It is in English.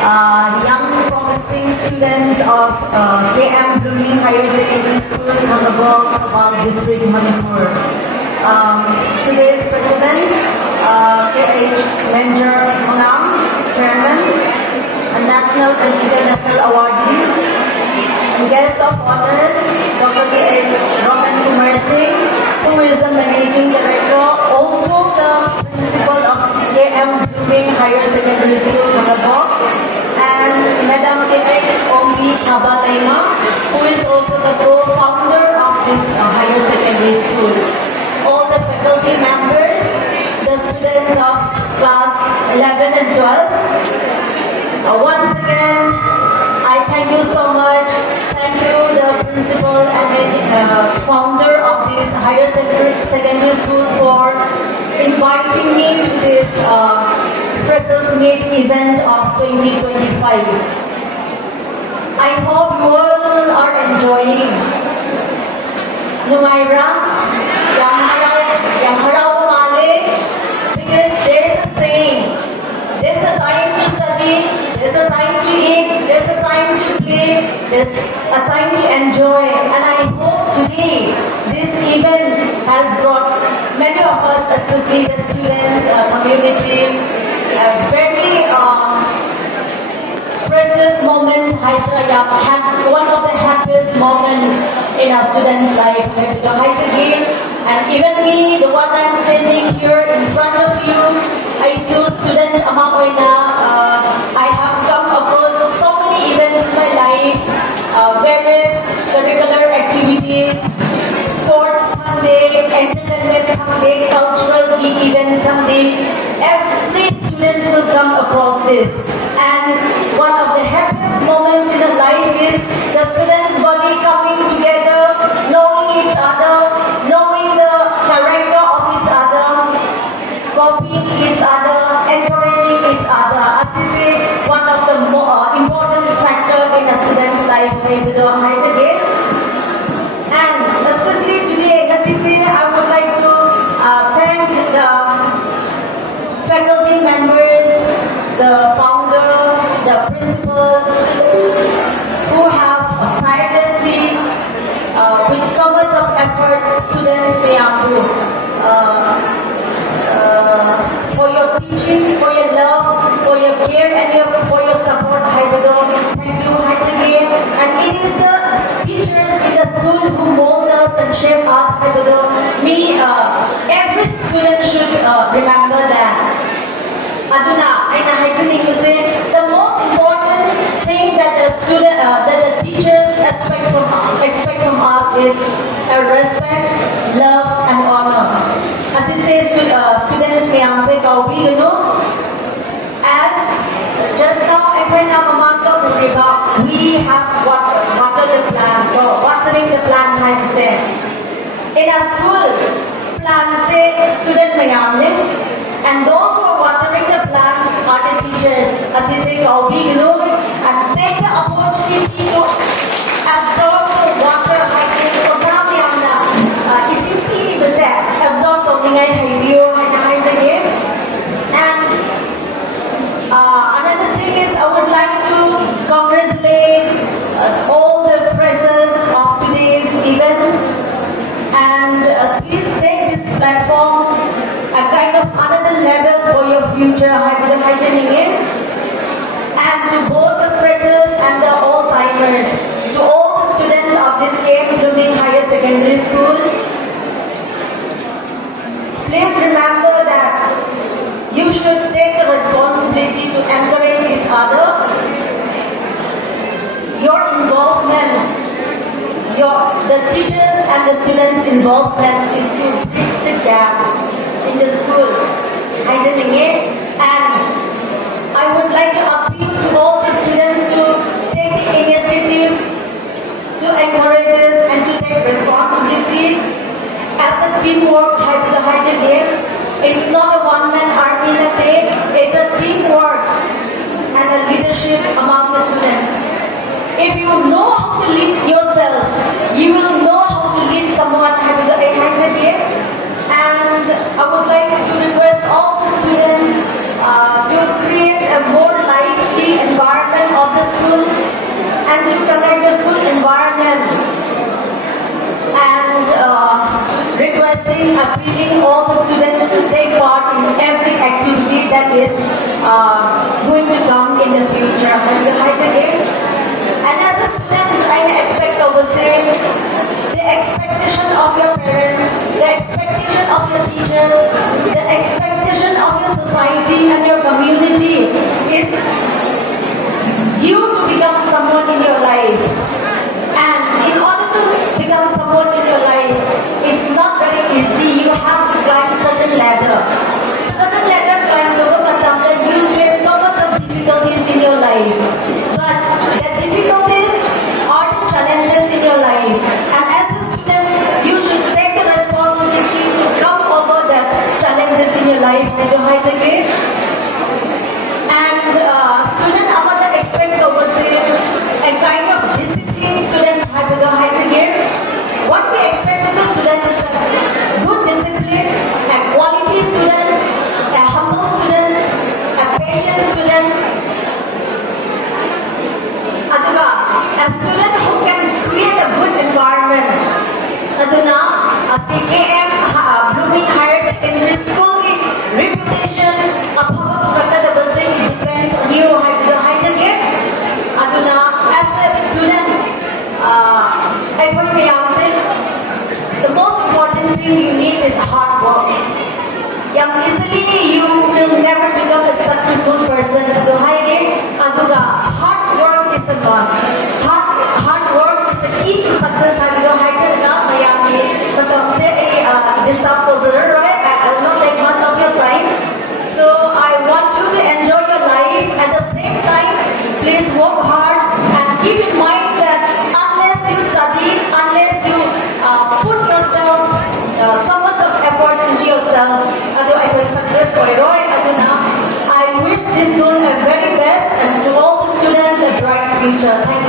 young promising students of D.M Higher Secondary School, Thoubal District, Manipur. Today's President, K.H. Chairman, a national and international awardee, and guest of honors, Dr. K.H. who is the Managing Director, also the Principal of D.M Higher Secondary School, Thoubal, and Madam K.H. Thoubal, who is also the co-founder of this higher secondary school. All the faculty members, the students of class 11 and 12. Once again, I thank you so much. Thank you, the principal and founder of this higher secondary school, for inviting me to this Freshers Meet event of 2025. I hope you all are enjoying. Numaira, yang harau male, because there's a saying, there's a time to study, there's a time to eat, there's a time to play, there's a time to enjoy. And I hope today this event has brought many of us, especially the students, community, a very precious moments. One of the happiest moments in our students' life. And even me, the one I'm standing here in front of you, I still student among I have come across so many events in my life, various curricular activities, sports Sunday, entertainment Sunday, cultural events Sunday. Every student will come across this. And one of the happiest moments in a life is the students' body coming together, knowing each other, knowing the character of each other, copying each other, encouraging each other. As you say, one of the more important factors in a student's life with the higher grade. And especially today, as you say, I would like to thank the faculty members, the founder, the principal, who have tirelessly, with so much of effort, students may do, for your teaching, for your love, for your care, and for your support. Thank you, Hajige. And it is the teachers in the school who mold us and shape us. Every student should remember that. Aduna, the most important thing that the teachers expect from us is respect, love, and honor. As he says to students, as just now we have watered the plant, watering the plant. In a school, plant student and those who are watering the plants are the teachers. As he says, and take the opportunity to absorb the water. Absorb and another thing is, I would like to congratulate all the freshers of today's event, and please take this platform a kind of another level for your future heightening. And to both the freshers and the old-timers, to all the students of this D.M Higher Secondary School, please remember that you should take the responsibility to encourage each other. Your involvement, the teachers and the students' involvement is to bridge the gap in the school. And I would like to appeal to all the students to take the initiative, to encourage us and to take responsibility as a teamwork. It's not a one-man army that day, it's a teamwork and a leadership among the students. If you know how to lead yourself, you will know how to lead someone. And I would like to request all the students to create a more lively environment appealing all the students to take part in every activity that is going to come in the future. And as a student, I expect obviously the expectation of your parents, the expectation of your teachers, the expectation of your society and your community is you to become someone in your life. And in order to become someone in your life, it's not very easy. You have to climb certain ladder. Certain ladder climb over Matamda, you face so much of difficulties in your life. But the difficulties are the challenges in your life. And as a student, you should take the responsibility to come over the challenges in your life. And student amada expect over a kind of disciplined student. What we expect of the student is a good discipline, a quality student, a humble student, a patient student. Aduna, a student who can create a good environment. Aduna, a CKM, Blooming Higher Secondary School, reputation, it depends on you. Aduna, as a student, the most important thing you need is hard work. Easily you will never become a successful person. Hard work is a must. Hard work is the key to success. I will not take much of your time. So I want you to enjoy your life. At the same time, please work hard and keep in mind that unless you study, unless you put yourself so much of effort into yourself, otherwise you will success for Roy. I wish this school the very best and to all the students a bright future. Thank